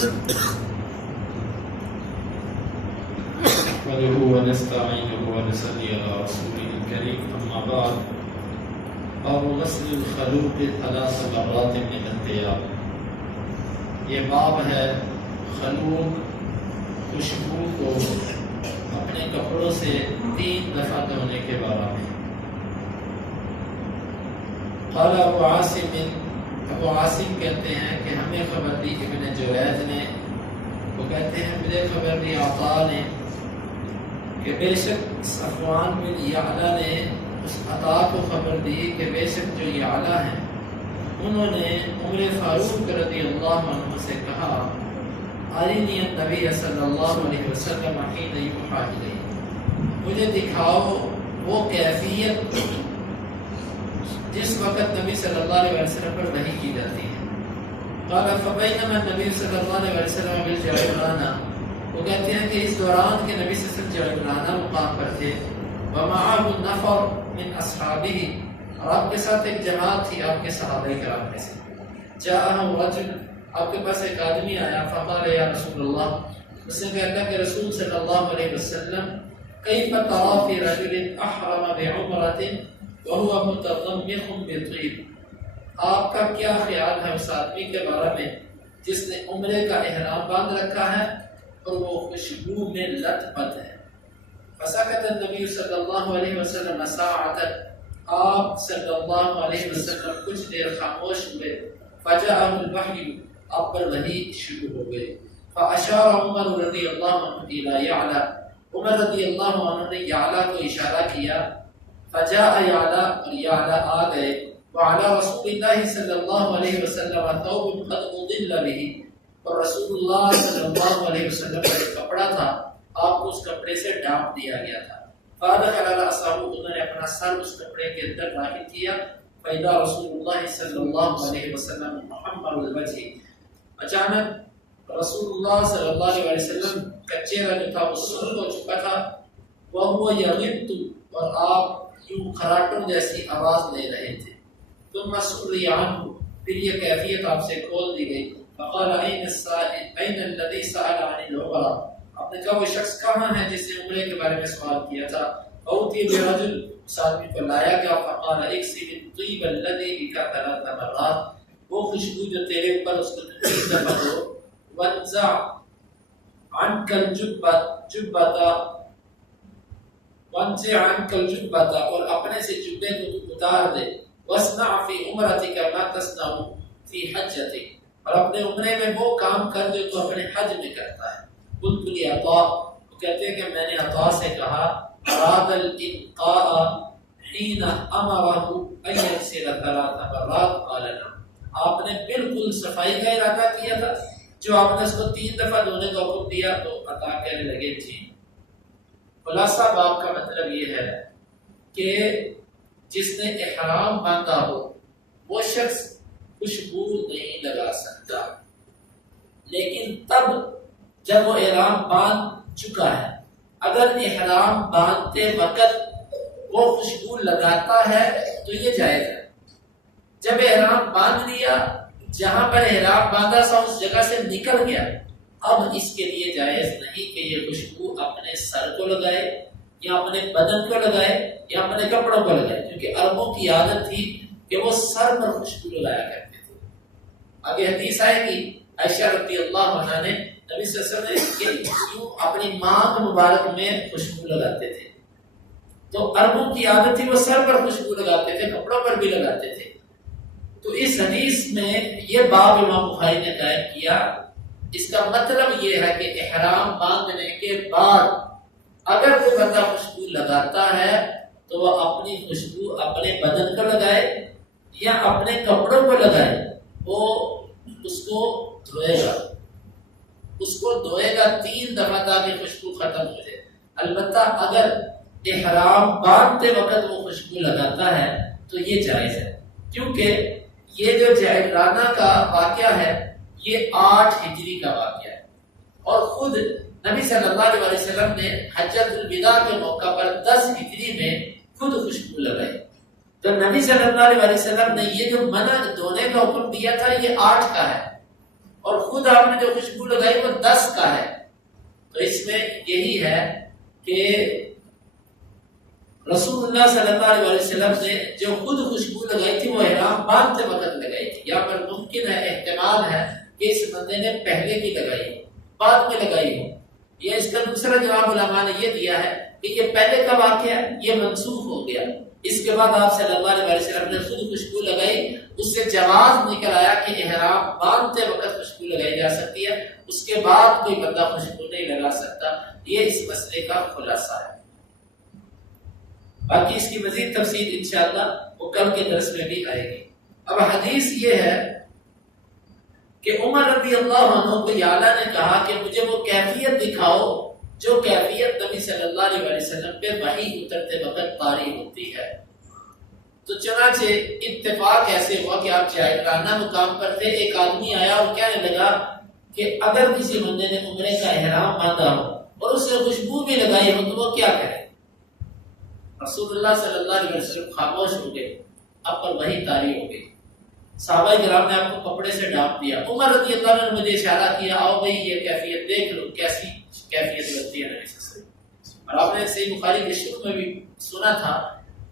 نحمده ونستعينه ونصلي على رسوله الكريم أما بعد باب غسل الخلوق 3 مرات من الثياب. یہ باب ہے خلوق خوشبو کو اپنے کپڑوں سے 3 دفعہ دھونے کے بارے میں. قال ابو عاصم کہتے ہیں کہ ہمیں خبر دی ابن جریج نے، وہ کہتے ہیں مجھے خبر دی عطا نے کہ بے شک صفوان بن یعلا نے اس عطا کو خبر دی کہ بے شک جو یعلا ہیں انہوں نے عمر فاروق رضی اللہ عنہ سے کہا ارینی النبی صلی اللہ علیہ وسلم حین یوحی الیہ، مجھے دکھاؤ وہ کیفیت جس وقت نبی صلی اللہ علیہ وسلم پر وحی کی جاتی ہے. قال فبینما النبی صلی اللہ علیہ وسلم بالجعرانہ، وہ کہتے ہیں کہ اس دوران کے نبی صلی اللہ علیہ وسلم جعرانہ مقام پر تھے، ومعه نفر من اصحابہ، اور آپ کے ساتھ ایک جماعت تھی آپ کے صحابہ کرام میں سے. جاءہ رجل، آپ کے پاس ایک آدمی آیا، فقال یا رسول اللہ، اس نے کہا کہ رسول صلی اللہ علیہ وسلم کیف ترى في رجل احرم بعمرۃ وهو متضمخ بطیب، آپ کا کیا خیال ہے اس آدمی کے بارے میں جس نے عمرے کا احرام باندھ رکھا ہے اور وہ خوشبو میں لت پت ہے. فسکت النبی صلی اللہ علیہ وسلم ساعۃ، آپ صلی اللہ علیہ وسلم کچھ دیر خاموش ہوئے. فجاءه الوحی، آپ پر وحی شروع ہو گئی. فاشار عمر رضی اللہ عنہ الی یعلا، عمر رضی اللہ عنہ نے یعلا کو اشارہ کیا. فجاء یعلا، اور یعلا آ گئے. وعلی رسول اللہ صلی اللہ علیہ وسلم ثوب قد اضل به، اور رسول اللہ صلی اللہ علیہ وسلم کا ایک کپڑا تھا، آپ کو اس کپڑے سے ڈانپ دیا گیا تھا. فادخل رأسه، انہوں نے اپنا سر اس کپڑے کے اندر داخل کیا. فإذا رسول اللہ صلی اللہ علیہ وسلم محمر الوجہ، اچانک رسول اللہ صلی اللہ علیہ وسلم کا چہرہ جو تھا وہ سرخ ہو چکا تھا. وهو يغط، اور آپ یوں خراٹوں جیسی آواز لے رہے تھے. ثم سئل عنه، پھر یہ کیفیت آپ سے کھول دی گئی. فقال أين الذي سأل عن العمرة، آپ نے کہا وہ شخص کہاں ہے جس نے عمرے کے بارے میں سوال کیا تھا. فأوتي برجل، اس آدمی کو لایا گیا. فقال اكسب الطيب الذي بك 3 مرات، وہ خوشبو جو تیرے اوپر اس کو 3 دفعہ دو. وانزع عنك الجبة، اور اپنے سے جبے کو تو اتار دے. واصنع في عمرتك ما تصنع في حجتك، اور اپنے عمرے میں وہ کام کر جو تو اپنے حج میں کرتا ہے. قلت لعطاء، وہ کہتے ہیں کہ میں نے عطاء سے کہا اراد الانقاء حين امره ان يغسل 3 مرات. قال نعم، آپ نے بالکل صفائی کا ارادہ کیا تھا جو آپ نے اس کو 3 دفعہ دھونے کا حکم دیا. تو عطاء کہنے لگے جی. خلاصہ باب کا مطلب یہ ہے کہ جس نے احرام باندھا ہو وہ شخص خوشبو نہیں لگا سکتا، لیکن تب جب وہ احرام باندھ چکا ہے. اگر احرام باندھتے وقت وہ خوشبو لگاتا ہے تو یہ جائز ہے. جب احرام باندھ لیا، جہاں پر احرام باندھا تھا اس جگہ سے نکل گیا، اب اس کے لیے جائز نہیں کہ یہ خوشبو اپنے سر کو لگائے یا اپنے بدن کو لگائے یا اپنے کپڑوں کو لگائے، کیونکہ عربوں کی عادت تھی کہ وہ سر پر خوشبو لگایا کرتے تھے. آگے حدیث آئے گی، عائشہ رضی اللہ عنہا نے نبی صلی اللہ علیہ وسلم کیوں اپنی مانگ مبارک میں خوشبو لگاتے تھے. تو عربوں کی عادت تھی وہ سر پر خوشبو لگاتے تھے، کپڑوں پر بھی لگاتے تھے. تو اس حدیث میں یہ باب امام بخاری نے قائم کیا. اس کا مطلب یہ ہے کہ احرام باندھنے کے بعد اگر کوئی بندہ خوشبو لگاتا ہے تو وہ اپنی خوشبو اپنے بدن کو لگائے یا اپنے کپڑوں کو لگائے، وہ اس کو دھوئے گا 3 دفعہ تاکہ خوشبو ختم ہو جائے. البتہ اگر احرام باندھتے وقت وہ خوشبو لگاتا ہے تو یہ جائز ہے، کیونکہ یہ جو جعرانہ کا واقعہ ہے یہ 8 ہجری کا واقعہ ہے، اور خود نبی صلی اللہ علیہ وسلم نے حجۃ الوداع کے موقع پر 10 ہجری میں خود خوشبو لگائی. تو نبی صلی اللہ علیہ وسلم نے یہ جو منع دھونے کا حکم دیا تھا یہ 8 کا ہے، اور خود آپ نے جو خوشبو لگائی وہ 10 کا ہے. تو اس میں یہی ہے کہ رسول اللہ صلی اللہ علیہ وسلم نے جو خود خوشبو لگائی تھی وہ احرام باندھتے وقت لگائی تھی. یہاں پر ممکن ہے، احتمال ہے کہ اس بندے نے پہلے کی لگائی ہو، بعد میں لگائی ہو. یہ اس کا دوسرا جواب علماء نے یہ دیا ہے کہ یہ پہلے کا واقعہ ہے، یہ منسوخ ہو گیا. اس کے بعد آپ صلی اللہ علیہ وسلم نے خود خوشبو لگائی، اس سے جواز نکل آیا کہ احرام باندھتے وقت خوشبو لگائی جا سکتی ہے، اس کے بعد کوئی بندہ خوشبو نہیں لگا سکتا. یہ اس مسئلے کا خلاصہ ہے. باقی اس کی مزید تفصیل انشاءاللہ وہ کل کے درس میں بھی آئے گی. اب حدیث یہ ہے کہ عمر رضی اللہ عنہ کو یعلا نے کہا کہ مجھے وہ کیفیت دکھاؤ جو کیفیت نبی صلی اللہ علیہ وسلم پہ وحی اترتے وقت طاری ہوتی ہے. تو چنانچہ اتفاق ایسے ہوا کہ آپ جائرانہ مقام پر تھے. ایک آدمی آیا اور کہنے لگا کہ اگر کسی بندے نے عمرے کا احرام باندھا ہو اور اس نے خوشبو بھی لگائی ہو تو وہ کیا کرے؟ رسول اللہ صلی اللہ علیہ وسلم خاموش ہو گئے. اب پر وحی طاری ہو گئی. صحابہ کرام نے آپ کو کپڑے سے ڈانپ دیا. عمر رضی اللہ عنہ نے مجھے اشارہ کیا، آؤ بھائی یہ کیفیت دیکھ لو کیسی کیفیت لگتی ہے نبی صلی اللہ علیہ وسلم. اور آپ نے صحیح بخاری کے شروع میں بھی سنا تھا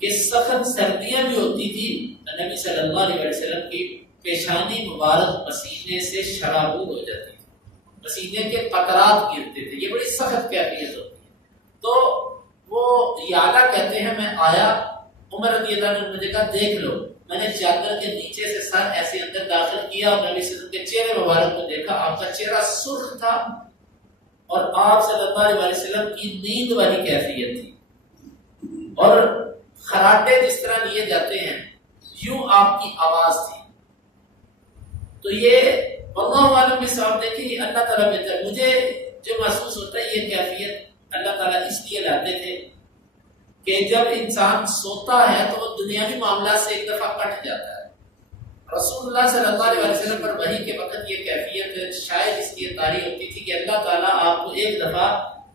کہ سخت سردیاں بھی ہوتی تھی، نبی صلی اللہ علیہ وسلم کی پیشانی مبارک پسینے سے شرابور ہو جاتی تھی، پسینے کے قطرات گرتے تھے. یہ بڑی سخت کیفیت ہوتی ہے. تو وہ یعلا کہتے ہیں میں آیا، عمر رضی اللہ عنہ نے مجھے کہا دیکھ لو. میں نے چادر کے نیچے سے سر ایسے اندر داخل کیا اور نبی صلی اللہ علیہ وسلم کے چہرے مبارک کو دیکھا. آپ کا چہرہ سرخ تھا اور آپ صلی اللہ علیہ وسلم کی نیند والی کیفیت تھی، اور خراٹے جس طرح لیے جاتے ہیں یوں آپ کی آواز تھی. تو یہ واللہ عالم صاحب دیکھیں یہ اللہ تعالیٰ بہتر. مجھے جو محسوس ہوتا ہے یہ کیفیت اللہ تعالیٰ اس لیے لاتے تھے کہ جب انسان سوتا ہے تو وہ دنیاوی معاملات سے ایک دفعہ کٹ جاتا ہے. رسول اللہ صلی اللہ علیہ وسلم پر وحی کے وقت یہ کیفیت شاید اس لیے طاری ہوتی تھی کہ اللہ تعالیٰ آپ کو ایک دفعہ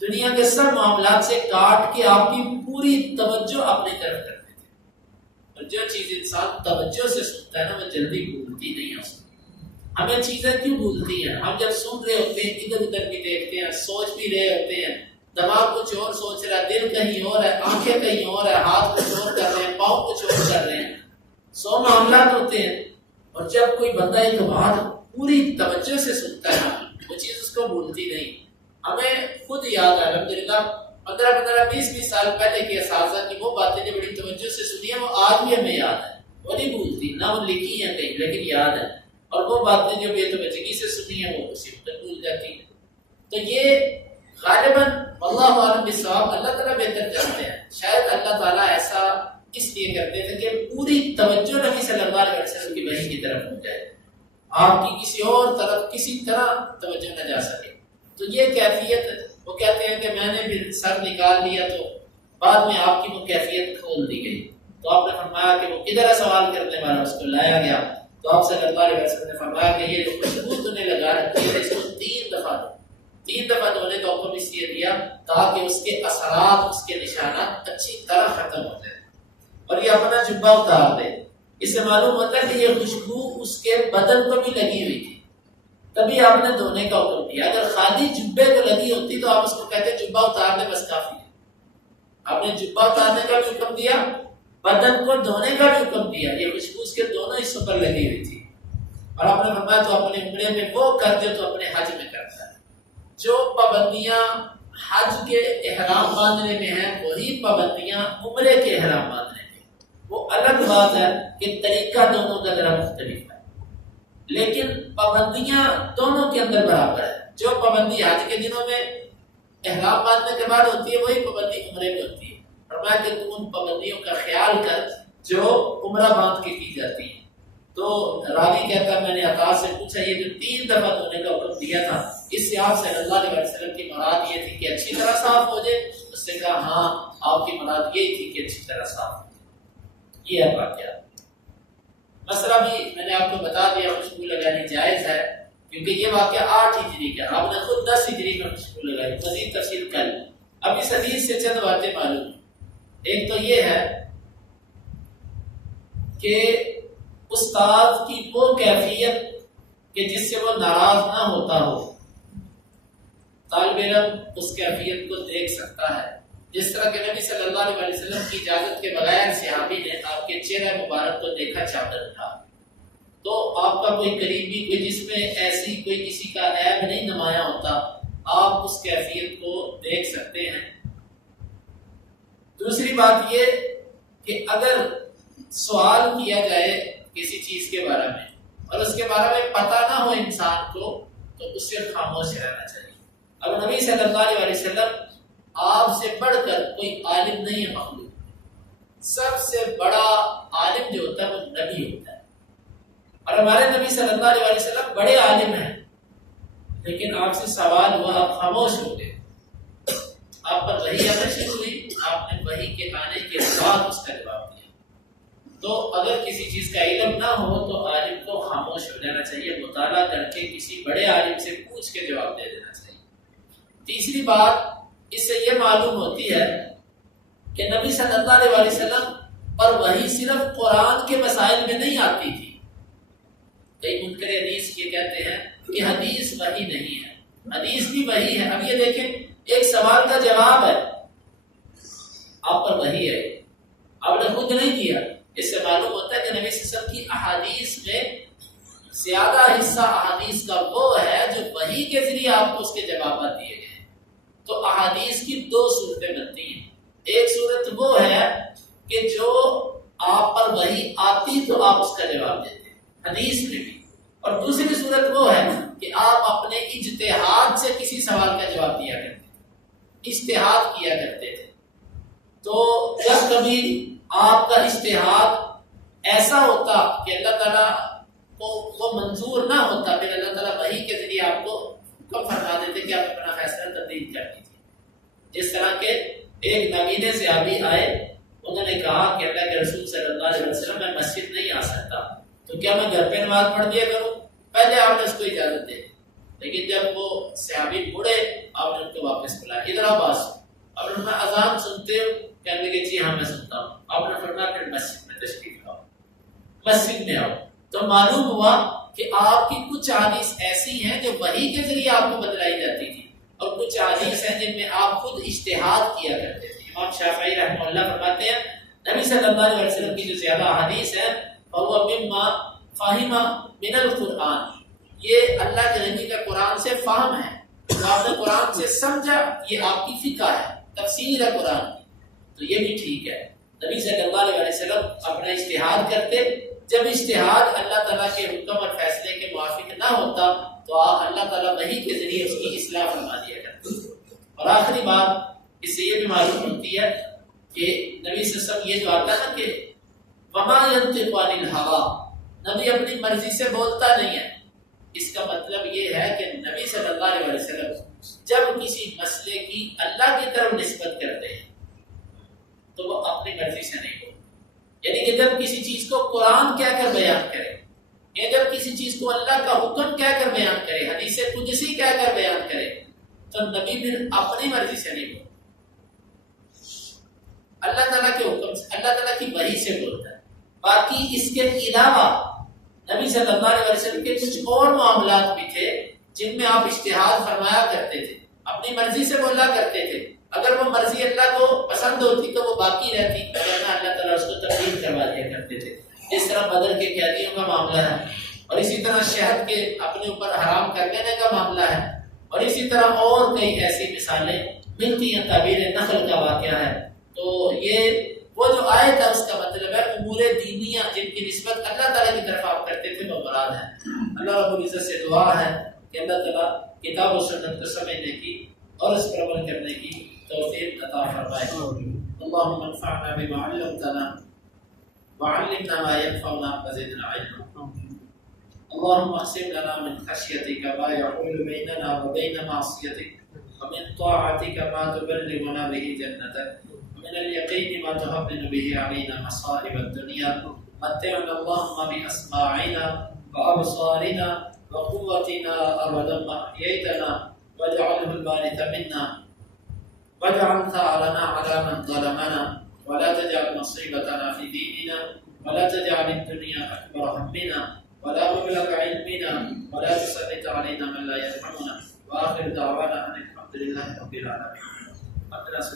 دنیا کے سب معاملات سے کاٹ کے آپ کی پوری توجہ اپنی طرف کرتے تھے. اور جو چیز انسان توجہ سے سنتا ہے نا وہ جلدی بھولتی نہیں ہے. ہمیں چیزیں کیوں بھولتی ہیں؟ ہم جب سن رہے ہوتے ہیں ادھر ادھر بھی دیکھتے ہیں، سوچ بھی رہے ہوتے ہیں، دماغ کچھ اور سوچ رہا ہے، دل کہیں اور ہے، آنکھیں کہیں اور ہے، ہاتھ کچھ اور کر رہے ہیں، پاؤں کچھ اور کر رہے ہیں، 100 معاملات ہوتے ہیں. اور جب کوئی بندہ ایک بات پوری توجہ سے سنتا ہے وہ چیز اس کو بھولتی نہیں. ہمیں خود یاد ہے الحمدللہ 15-20 سال پہلے کے اساتذہ کی وہ باتیں جو بڑی توجہ سے سنی ہیں وہ آج بھی ہمیں یاد ہے. وہ نہیں بھولتی، نہ وہ لکھی ہیں کہیں لیکن یاد ہے. اور وہ باتیں جو بے توجہی سے سنی ہیں وہ اسی وقت بھول جاتی ہیں. تو یہ غالباً واللہ عالم بالصواب اللہ تعالیٰ بہتر جانتے ہیں. شاید اللہ تعالیٰ ایسا اس لیے کرتے تھے کہ پوری توجہ نبی صلی اللہ علیہ وسلم کی وحی کی طرف ہو جائے، آپ کی کسی اور طرف کسی طرح توجہ نہ جا سکے. تو یہ کیفیت وہ کہتے ہیں کہ میں نے بھی سر نکال لیا تو بعد میں آپ کی وہ کیفیت کھول دی گئی. تو آپ نے فرمایا کہ وہ کدھر سوال کرنے والا، اس کو لایا گیا. تو آپ صلی اللہ علیہ وسلم نے فرمایا کہ یہ جو خوشبو تو نے لگا رکھی ہے اس کو 3 دفعہ دھونے کا حکم اس لیے دیا تاکہ اس کے اثرات، اس کے نشانات اچھی طرح ختم ہو جائیں. اور یہ اپنا جبہ اتار دے. اس سے معلوم ہوتا ہے کہ یہ خوشبو اس کے بدن کو بھی لگی ہوئی تھی، تبھی آپ نے دھونے کا حکم دیا. اگر خالی جبے کو لگی ہوتی تو آپ اس کو کہتے جبہ اتار دے بس کافی ہے. آپ نے جبہ اتارنے کا بھی حکم دیا، بدن کو دھونے کا بھی حکم دیا. یہ خوشبو اس کے دونوں حصوں پر لگی ہوئی تھی. اور آپ نے فرمایا تو اپنے عمرے میں وہ کر جو تو اپنے حج میں کرتا ہے. جو پابندیاں حج کے احرام باندھنے میں ہیں وہی پابندیاں عمرے کے احرام باندھنے میں. وہ الگ بات ہے کہ طریقہ دونوں کا ذرا مختلف ہے، لیکن پابندیاں دونوں کے اندر برابر ہے. جو پابندی حج کے دنوں میں احرام باندھنے کے بعد ہوتی ہے وہی پابندی عمرے میں ہوتی ہے. فرمایا کہ تو ان پابندیوں کا خیال کر جو عمرہ باندھ کے کی جاتی ہیں. تو راوی کہتا ہے میں نے عطا سے پوچھا یہ جو 3 دفعہ دھونے کا حکم دیا تھا اس سے آپ صلی اللہ علیہ وسلم کی مراد یہ تھی کہ اچھی طرح صاف ہو جائے؟ اس نے کہا ہاں آپ کی مراد یہی تھی کہ اچھی طرح صاف ہو جائے. یہ ہے واقعہ. مسئلہ بھی میں نے آپ کو بتا دیا خوشبو لگانی جائز ہے کیونکہ یہ واقعہ 8 ہجری کا، آپ نے خود 10 ہجری میں خوشبو لگائی. مزید تفصیل کل. اب اس حدیث سے چند باتیں معلوم. ایک تو یہ ہے کہ استاد کی وہ کیفیت کہ جس سے وہ ناراض نہ ہوتا ہو. طالب علم اس کیفیت کو دیکھ سکتا ہے. جس طرح کہ نبی صلی اللہ علیہ وسلم کی اجازت کے بغیر صحابی نے آپ کے چہرہ مبارک کو دیکھا چادر تھا، تو آپ کا کوئی قریبی کوئی جس میں ایسی کوئی کسی کا عیب نہیں نمایاں ہوتا، آپ اس کیفیت کو دیکھ سکتے ہیں. دوسری بات یہ کہ اگر سوال کیا جائے کسی چیز کے بارے میں اور اس کے بارے میں پتہ نہ ہو انسان کو، تو اس سے خاموش رہنا چاہیے. اب نبی صلی اللہ علیہ وسلم آپ سے بڑھ کر کوئی عالم نہیں ہے مخلوق. سب سے بڑا عالم جو ہوتا ہے وہ نبی ہوتا ہے، اور ہمارے نبی صلی اللہ علیہ وسلم بڑے عالم ہیں، لیکن آپ سے سوال ہوا آپ خاموش ہو گئے. آپ پر وحی آنا شروع ہوئی، آپ نے وحی کے آنے کے بعد اس کا جواب دیا. تو اگر کسی چیز کا علم نہ ہو تو عالم کو خاموش ہو جانا چاہیے، مطالعہ کر کے کسی بڑے عالم سے پوچھ کے جواب دے دینا چاہیے. تیسری بات اس سے یہ معلوم ہوتی ہے کہ نبی صلی اللہ علیہ وسلم پر وحی صرف قرآن کے مسائل میں نہیں آتی تھی. کئی منکر حدیث یہ کہتے ہیں کہ حدیث وحی نہیں ہے، حدیث بھی وحی ہے. اب یہ دیکھیں، ایک سوال کا جواب ہے، آپ پر وحی ہے، آپ نے خود نہیں کیا. اس سے معلوم ہوتا ہے کہ نبی صلی اللہ علیہ وسلم کی احادیث میں زیادہ حصہ احادیث کا وہ ہے جو وحی کے ذریعے آپ کو اس کے جوابات دیے گئے. تو احادیث کی دو صورتیں بنتی ہیں. ایک صورت وہ ہے کہ جو آپ پر وحی آتی تو آپ اس کا جواب دیتے حدیث میں بھی، اور دوسری صورت وہ ہے کہ آپ اپنے اجتہاد سے کسی سوال کا جواب دیا کرتے تھے، اجتہاد کیا کرتے تھے. تو جب کبھی آپ کا اجتہاد ایسا ہوتا کہ اللہ تعالیٰ کو وہ منظور نہ ہوتا، پھر اللہ تعالیٰ وحی کے ذریعے آپ کو حکم فرما دیتے کہ آپ اپنا فیصلہ تبدیل کر دیجیے. جس طرح کہ ایک نوین صحابی آئے، انہوں نے کہا کہ اللہ کے رسول صلی اللہ علیہ وسلم میں مسجد نہیں آ سکتا، تو کیا میں گھر پہ نماز پڑھ دیا کروں؟ پہلے آپ نے اس کو اجازت دے دی، لیکن جب وہ صحابی مڑے آپ نے ان کو واپس بلایا، ادھر آپ آ سو. اور انہوں نے اذان سنتے ہو کہنے لگے جی ہاں میں سنتا ہوں. آپ نے فرمایا پھر مسجد میں تشریف لاؤ، مسجد میں آؤ. تو معلوم ہوا کہ آپ کی کچھ حدیث ایسی ہیں جو وحی کے ذریعے آپ کو بتلائی جاتی تھی، اور کچھ حدیث ہیں جن میں آپ خود اجتہاد کیا کرتے تھے. امام شافعی رحمہ اللہ فرماتے ہیں نبی صلی اللہ علیہ وسلم کی جو زیادہ حدیث ہے فَهُوَ مِمَّا فَهِمَ مِنَ الْقُرْآنِ، یہ اللہ کے نبی کا قرآن سے فہم ہے، جو آپ نے قرآن سے سمجھا، یہ آپ کی فقہ ہے، تفسیر ہے قرآن کی. تو یہ بھی ٹھیک ہے. نبی صلی اللہ علیہ وسلم اپنا اجتہاد کرتے، جب اجتہاد اللہ تعالیٰ کے حکم اور فیصلے کے موافق نہ ہوتا تو اللہ تعالیٰ وحی کے ذریعے اس کی اصلاح فرما دیا کرتے. اور آخری بات اس سے یہ بھی معلوم ہوتی ہے کہ نبی صلی اللہ علیہ وسلم یہ جو آتا ہے نا کہ وَمَا يَنطِقُ عَنِ الْهَوَىٰ، نبی اپنی مرضی سے بولتا نہیں ہے. اس کا مطلب یہ ہے کہ نبی صلی اللہ علیہ وسلم جب کسی مسئلے کی اللہ کی طرف نسبت کرتے ہیں تو وہ اپنی مرضی سے نہیں بولتے. یعنی کہ جب کسی چیز کو قرآن کہہ کر بیان کرے، یا جب کسی چیز کو اللہ کا حکم کہہ کر بیان کرے، حدیث قدسی کہہ کر بیان کرے، تو نبی پھر اپنی مرضی سے نہیں بولتا، اللہ تعالیٰ کے حکم سے، اللہ تعالیٰ کی وحی سے بولتا ہے. باقی اس کے علاوہ نبی صلی اللہ علیہ وسلم کے کچھ اور معاملات بھی تھے جن میں آپ اجتہاد فرمایا کرتے تھے، اپنی مرضی سے بولا کرتے تھے. اگر وہ مرضی اللہ کو پسند ہوتی تو وہ باقی رہتی، ورنہ اللہ تعالیٰ اس کو تبدیل کروا دیا کرتے تھے. جس طرح بدر کے قیدیوں کا معاملہ ہے، اور اسی طرح شہد کے اپنے اوپر حرام کر لینے کا معاملہ ہے، اور اسی طرح اور کئی ایسی مثالیں ملتی ہیں. تعبیر نخل کا واقعہ ہے. تو یہ وہ جو آیت ہے اس کا مطلب ہے امور دینیہ جن کی نسبت اللہ تعالیٰ کی طرف آپ کرتے تھے وہ مراد ہے. اللہ رب العزت سے دعا ہے کہ اللہ تعالیٰ کتاب و سنت کو سمجھنے کی اور اس پر عمل کرنے کی توفیق عطا فرمائے. اللهم انفعنا بما علمتنا وعلمنا ما ينفعنا وزدنا علما. اللهم اقسم لنا من خشيتك ما يحول بيننا وبين معصيتك ومن طاعتك ما تبلغنا به جنتك ومن اليقين ما تهون به علينا مصائب الدنيا. متعنا اللهم بأسماعنا وأبصارنا وقوتنا أبدا ما أحييتنا واجعله الوارث منا واجعل ثأرنا على من ظلمنا ولا تجعل مصيبتنا في ديننا ولا تجعل الدنيا أكبر همنا ولا مبلغ علمنا ولا تسلط علينا من لا يرحمنا وآخر دعوانا أن الحمد لله رب العالمين.